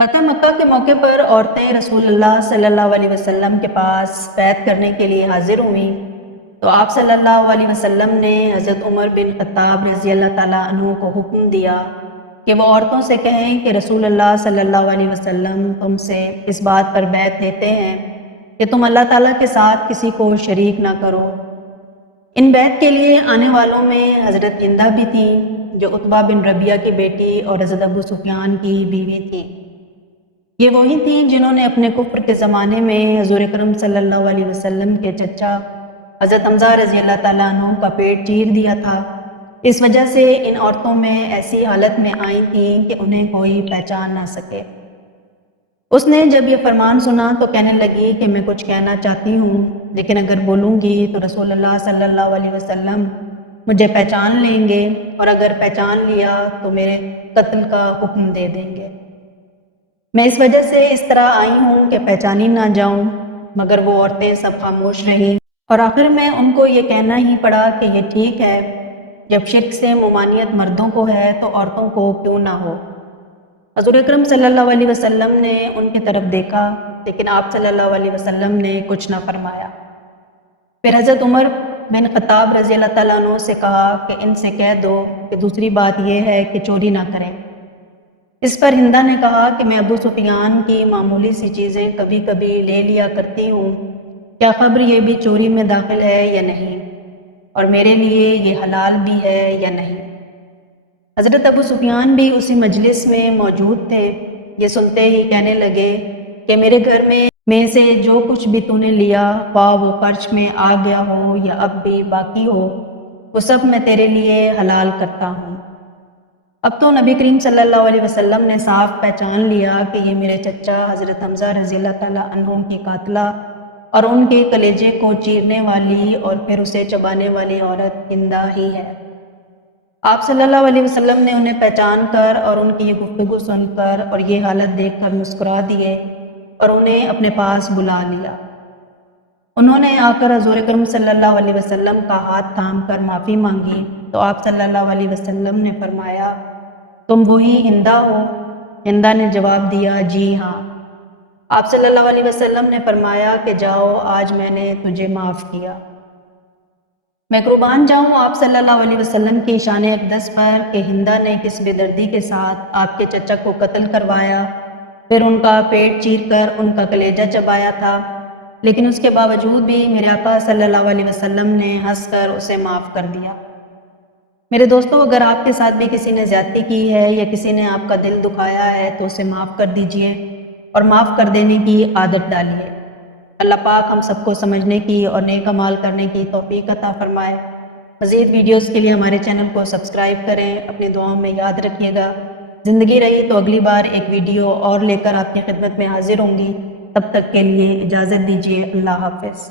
فتح مکہ کے موقع پر عورتیں رسول اللہ صلی اللہ علیہ وسلم کے پاس بیعت کرنے کے لیے حاضر ہوئیں تو آپ صلی اللہ علیہ وسلم نے حضرت عمر بن خطاب رضی اللہ تعالیٰ عنہ کو حکم دیا کہ وہ عورتوں سے کہیں کہ رسول اللہ صلی اللہ علیہ وسلم تم سے اس بات پر بیعت لیتے ہیں کہ تم اللہ تعالیٰ کے ساتھ کسی کو شریک نہ کرو۔ ان بیعت کے لیے آنے والوں میں حضرت ہندہ بھی تھیں جو عتبہ بن ربیعہ کی بیٹی اور حضرت ابو سفیان کی بیوی تھی۔ یہ وہی تھیں جنہوں نے اپنے کفر کے زمانے میں حضور اکرم صلی اللہ علیہ وسلم کے چچا حضرت حمزہ رضی اللہ تعالیٰ عنہ کا پیٹ چیر دیا تھا۔ اس وجہ سے ان عورتوں میں ایسی حالت میں آئی تھیں کہ انہیں کوئی پہچان نہ سکے۔ اس نے جب یہ فرمان سنا تو کہنے لگی کہ میں کچھ کہنا چاہتی ہوں، لیکن اگر بولوں گی تو رسول اللہ صلی اللہ علیہ وسلم مجھے پہچان لیں گے، اور اگر پہچان لیا تو میرے قتل کا حکم دے دیں گے۔ میں اس وجہ سے اس طرح آئی ہوں کہ پہچانی نہ جاؤں، مگر وہ عورتیں سب خاموش رہیں، اور آخر میں ان کو یہ کہنا ہی پڑا کہ یہ ٹھیک ہے، جب شرک سے ممانعت مردوں کو ہے تو عورتوں کو کیوں نہ ہو۔ حضور اکرم صلی اللہ علیہ وسلم نے ان کی طرف دیکھا، لیکن آپ صلی اللہ علیہ وسلم نے کچھ نہ فرمایا۔ پھر حضرت عمر بن خطاب رضی اللہ تعالیٰ عنہ سے کہا کہ ان سے کہہ دو کہ دوسری بات یہ ہے کہ چوری نہ کریں۔ اس پر ہندہ نے کہا کہ میں ابو سفیان کی معمولی سی چیزیں کبھی کبھی لے لیا کرتی ہوں، کیا خبر یہ بھی چوری میں داخل ہے یا نہیں، اور میرے لیے یہ حلال بھی ہے یا نہیں۔ حضرت ابو سفیان بھی اسی مجلس میں موجود تھے۔ یہ سنتے ہی کہنے لگے کہ میرے گھر میں سے جو کچھ بھی تو نے لیا، خواہ وہ خرچ میں آ گیا ہو یا اب بھی باقی ہو، وہ سب میں تیرے لیے حلال کرتا ہوں۔ اب تو نبی کریم صلی اللہ علیہ وسلم نے صاف پہچان لیا کہ یہ میرے چچا حضرت حمزہ رضی اللہ تعالیٰ عنہ کی قاتلہ اور ان کے کلیجے کو چیرنے والی اور پھر اسے چبانے والی عورت ہندہ ہی ہے۔ آپ صلی اللہ علیہ وسلم نے انہیں پہچان کر اور ان کی یہ گفتگو سن کر اور یہ حالت دیکھ کر مسکرا دیے اور انہیں اپنے پاس بلا لیا۔ انہوں نے آ کر حضور اکرم صلی اللہ علیہ وسلم کا ہاتھ تھام کر معافی مانگی تو آپ صلی اللہ علیہ وسلم نے فرمایا، تم وہی ہندہ ہو؟ ہندہ نے جواب دیا، جی ہاں۔ آپ صلی اللہ علیہ وسلم نے فرمایا کہ جاؤ، آج میں نے تجھے معاف کیا۔ میں قربان جاؤں آپ صلی اللہ علیہ وسلم کی شان اقدس پر کہ ہندہ نے کس بے دردی کے ساتھ آپ کے چچا کو قتل کروایا، پھر ان کا پیٹ چیر کر ان کا کلیجہ چبایا تھا، لیکن اس کے باوجود بھی میرے آقا صلی اللہ علیہ وسلم نے ہنس کر اسے معاف کر دیا۔ میرے دوستو، اگر آپ کے ساتھ بھی کسی نے زیادتی کی ہے یا کسی نے آپ کا دل دکھایا ہے تو اسے معاف کر دیجئے اور معاف کر دینے کی عادت ڈالیے۔ اللہ پاک ہم سب کو سمجھنے کی اور نیک اعمال کرنے کی توفیق عطا فرمائے۔ مزید ویڈیوز کے لیے ہمارے چینل کو سبسکرائب کریں، اپنی دعاؤں میں یاد رکھیے گا۔ زندگی رہی تو اگلی بار ایک ویڈیو اور لے کر آپ کی خدمت میں حاضر ہوں گی۔ تب تک کے لیے اجازت دیجیے۔ اللہ حافظ۔